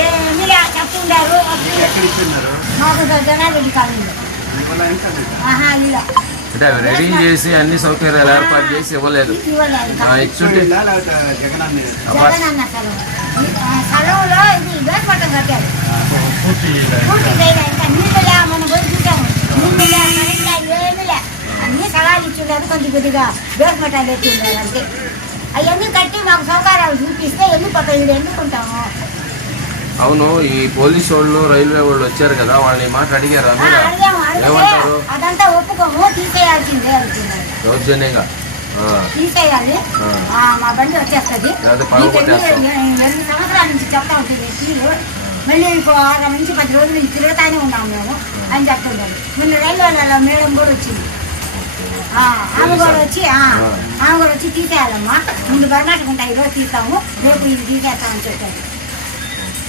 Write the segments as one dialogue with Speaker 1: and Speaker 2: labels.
Speaker 1: ఏమీ లే చెప్తుండారు?
Speaker 2: ఎక్కడ ఇస్తున్నారు
Speaker 1: మాకు? ఆహా ఇలా.
Speaker 3: అంటే రెడీ చేసి అన్ని సౌకర్యాలు ఏర్పాటు చేసి ఇవ్వలేదు.
Speaker 1: ఇవ్వలేదు.
Speaker 3: ఆ, ఇచ్చుంటే
Speaker 2: అన్న
Speaker 1: సలాలు ఇచ్చిండారు. కొంచెం కొద్దిగా బేస్మటాలు ఎత్తుండారు అంతే. అవన్నీ కట్టి మాకు సౌకర్యాలు చూపిస్తే వెళ్ళిపోతాయి ఇది ఎన్నుకుంటాము.
Speaker 3: అవును ఈ పోలీసు వాళ్ళు రైల్వే వాళ్ళు వచ్చారు కదా వాళ్ళని మాట అడిగారా ఏమంటారు?
Speaker 1: అదంతా ఒప్పుకోము తీసేయాల్సిందే
Speaker 3: దౌర్జన్యంగా.
Speaker 1: తీసేయాలి. మా బండి వచ్చేస్తుంది. ఎన్ని- సంవత్సరాల నుంచి చెప్తా ఉంటుంది తీరు మళ్ళీ ఇంకో ఆరు నుంచి పది రోజుల నుంచి తిరుగుతానే ఉన్నాము మేము అని చెప్తున్నారు. మొన్న రైలు వాళ్ళ మేడం కూడా వచ్చింది. ఆ, ఆమె కూడా వచ్చి ఆమె కూడా వచ్చి తీసేయాలమ్మా. ముందు కర్ణాటక ఉంటాయి ఈరోజు తీస్తాము రేపు ఇది తీసేస్తామని చెప్పారు.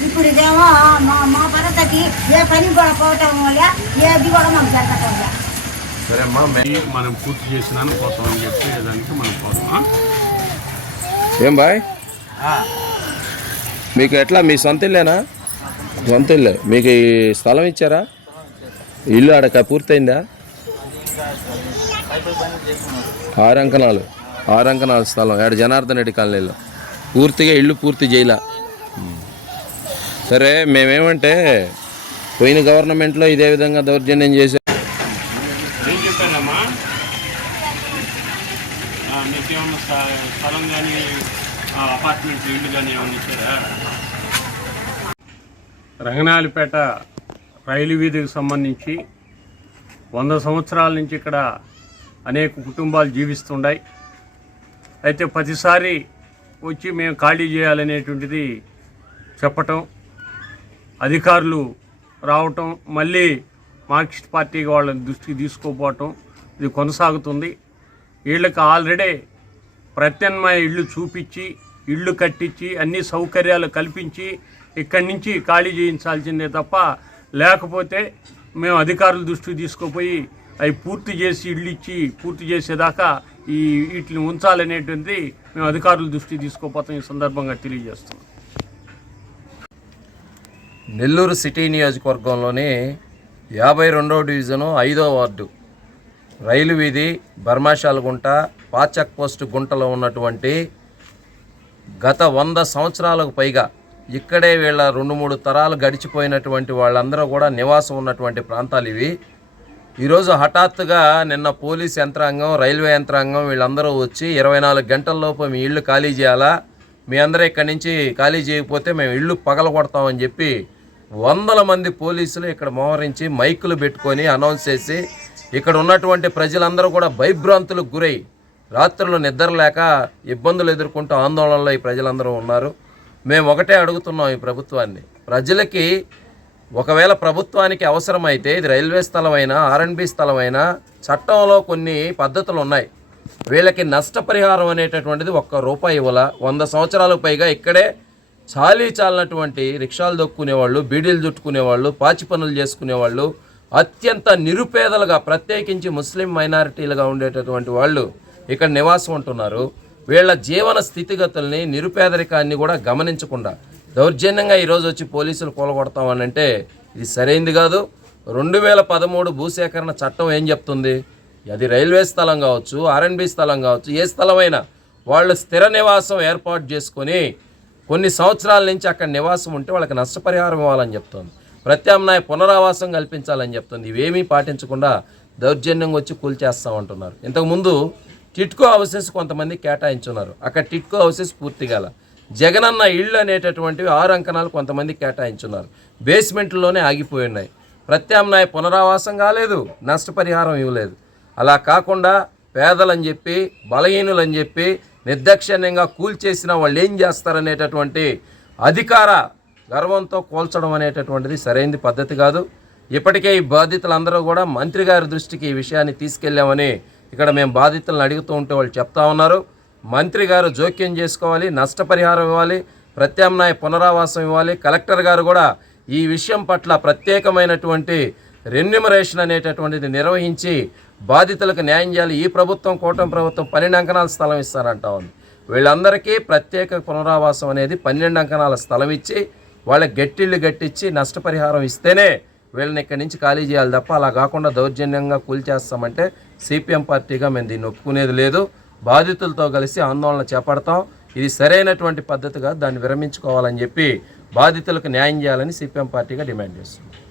Speaker 1: ఇప్పుడు ఇదేమో మా మా పద్ధతి ఏ పని కూడా పోవటం వల్ల ఏది కూడా మాకు జరగటం వల్ల.
Speaker 3: సరే అమ్మా మే-
Speaker 4: ఈ మనం పూర్తి చేసినాను పోతాం అని చెప్పి దానికి మనం పోతాం
Speaker 3: ఏం బాయ్? మీకు ఎట్లా మీ సొంత ఇల్లేనా? సొంత ఇల్లు. మీకు ఈ స్థలం ఇచ్చారా? ఇల్లు ఆడ పూర్తయిందా? ఆరు అంకణాలు. ఆరు అంకణాల స్థలం. ఆడ జనార్దన్ రెడ్డి కాలనీలో. పూర్తిగా ఇల్లు పూర్తి చేయలే. సరే మేమేమంటే పోయిన గవర్నమెంట్లో ఇదే విధంగా దౌర్జన్యం చేసే
Speaker 4: ఏం స్థలం కానీ అపార్ట్మెంట్ ఇల్లు కానీ ఇచ్చారా? రైలు వీధికి సంబంధించి వంద సంవత్సరాల నుంచి ఇక్కడ అనేక కుటుంబాలు జీవిస్తుండాయి. అయితే ప్రతిసారి వచ్చి మేము ఖాళీ చేయాలనేటువంటిది చెప్పటం అధికారులు రావటం మళ్ళీ మార్క్సిస్ట్ పార్టీ వాళ్ళని దృష్టికి తీసుకోపోవటం ఇది కొనసాగుతుంది. వీళ్ళకి ఆల్రెడీ ప్రత్యామ్నాయ ఇళ్ళు చూపించి ఇళ్ళు కట్టించి అన్ని సౌకర్యాలు కల్పించి ఇక్కడి నుంచి ఖాళీ చేయించాల్సిందే తప్ప లేకపోతే మేము అధికారుల దృష్టికి తీసుకుపోయి అవి పూర్తి చేసి ఇళ్ళు ఇచ్చి పూర్తి చేసేదాకా ఈ వీటిని ఉంచాలనేటువంటిది మేము అధికారుల దృష్టికి తీసుకోపోతాం ఈ సందర్భంగా తెలియజేస్తున్నాం.
Speaker 3: నెల్లూరు సిటీ నియోజకవర్గంలోని యాభై రెండవ డివిజను ఐదో వార్డు రైలు వీధి బర్మాషాల గుంట పాచక్ పోస్ట్ గుంటలో ఉన్నటువంటి గత వంద సంవత్సరాలకు పైగా ఇక్కడే వీళ్ళ రెండు మూడు తరాలు గడిచిపోయినటువంటి వాళ్ళందరూ కూడా నివాసం ఉన్నటువంటి ప్రాంతాలు ఇవి. ఈరోజు హఠాత్తుగా నిన్న పోలీస్ యంత్రాంగం రైల్వే యంత్రాంగం వీళ్ళందరూ వచ్చి ఇరవై నాలుగు గంటల్లోపు మీ ఇల్లు ఖాళీ చేయాలా? మీ అందరూ ఇక్కడి నుంచి ఖాళీ చేయకపోతే మేము ఇల్లు పగలగొడతామని చెప్పి వందల మంది పోలీసులు ఇక్కడ మోహరించి మైకులు పెట్టుకొని అనౌన్స్ చేసి ఇక్కడ ఉన్నటువంటి ప్రజలందరూ కూడా భయభ్రాంతులకు గురై రాత్రులు నిద్ర లేక ఇబ్బందులు ఎదుర్కొంటూ ఆందోళనలో ఈ ప్రజలందరూ ఉన్నారు. మేము ఒకటే అడుగుతున్నాం ఈ ప్రభుత్వాన్ని. ప్రజలకి ఒకవేళ ప్రభుత్వానికి అవసరమైతే ఇది రైల్వే స్థలమైనా ఆర్ఎండ్బి స్థలమైనా చట్టంలో కొన్ని పద్ధతులు ఉన్నాయి. వీళ్ళకి నష్టపరిహారం అనేటటువంటిది ఒక్క రూపాయి ఇవ్వాల. వంద సంవత్సరాలకు పైగా ఇక్కడే చాలీ చాలినటువంటి రిక్షాలు దొక్కునేవాళ్ళు బీడీలు చుట్టుకునేవాళ్ళు పాచి పనులు చేసుకునేవాళ్ళు అత్యంత నిరుపేదలుగా ప్రత్యేకించి ముస్లిం మైనారిటీలుగా ఉండేటటువంటి వాళ్ళు ఇక్కడ నివాసం ఉంటున్నారు. వీళ్ళ జీవన స్థితిగతుల్ని నిరుపేదరికాన్ని కూడా గమనించకుండా దౌర్జన్యంగా ఈరోజు వచ్చి పోలీసులు కూలగొడతామనంటే ఇది సరైంది కాదు. రెండు వేల పదమూడు భూసేకరణ చట్టం ఏం చెప్తుంది? అది రైల్వే స్థలం కావచ్చు ఆర్ఎన్బి స్థలం కావచ్చు ఏ స్థలమైనా వాళ్ళు స్థిర నివాసం ఏర్పాటు చేసుకొని కొన్ని సంవత్సరాల నుంచి అక్కడ నివాసం ఉంటే వాళ్ళకి నష్టపరిహారం ఇవ్వాలని చెప్తోంది. ప్రత్యామ్నాయ పునరావాసం కల్పించాలని చెప్తుంది. ఇవేమీ పాటించకుండా దౌర్జన్యంగా వచ్చి కూల్చేస్తామంటున్నారు ఇంతకుముందు టిట్కో హౌసెస్ కొంతమంది కేటాయించున్నారు. అక్కడ టిట్కో హౌసెస్ పూర్తిగాల జగనన్న ఇళ్ళు అనేటటువంటివి ఆరు అంకణాలు కొంతమంది కేటాయించున్నారు. బేస్మెంట్లోనే ఆగిపోయి ఉన్నాయి. ప్రత్యామ్నాయ పునరావాసం కాలేదు నష్టపరిహారం ఇవ్వలేదు. అలా కాకుండా పేదలని చెప్పి బలహీనులని చెప్పి నిర్దాక్షిణ్యంగా కూల్చేసిన వాళ్ళు ఏం చేస్తారనేటటువంటి అధికార గర్వంతో కోల్చడం అనేటటువంటిది సరైన పద్ధతి కాదు. ఇప్పటికే ఈ బాధితులందరూ కూడా మంత్రి గారి దృష్టికి ఈ విషయాన్ని తీసుకెళ్ళామని ఇక్కడ మేము బాధితులను అడుగుతూ ఉంటే వాళ్ళు చెప్తా ఉన్నారు. మంత్రి గారు జోక్యం చేసుకోవాలి నష్టపరిహారం ఇవ్వాలి ప్రత్యామ్నాయ పునరావాసం ఇవ్వాలి. కలెక్టర్ గారు కూడా ఈ విషయం పట్ల ప్రత్యేకమైనటువంటి రెన్యుమరేషన్ అనేటటువంటిది నిర్వహించి బాధితులకు న్యాయం చేయాలి. ఈ ప్రభుత్వం కూటమి ప్రభుత్వం పన్నెండు అంకణాల స్థలం ఇస్తారంటా ఉంది. వీళ్ళందరికీ ప్రత్యేక పునరావాసం అనేది పన్నెండు అంకణాల స్థలం ఇచ్చి వాళ్ళకి గట్టిళ్ళు గట్టించి నష్టపరిహారం ఇస్తేనే వీళ్ళని ఇక్కడి నుంచి ఖాళీ చేయాలి తప్ప అలా కాకుండా దౌర్జన్యంగా కూల్చేస్తామంటే సిపిఎం పార్టీగా మేము దీన్ని ఒప్పుకునేది లేదు. బాధితులతో కలిసి ఆందోళన చేపడతాం. ఇది సరైనటువంటి పద్ధతిగా దాన్ని విరమించుకోవాలని చెప్పి బాధితులకు న్యాయం చేయాలని సిపిఎం పార్టీగా డిమాండ్ చేస్తుంది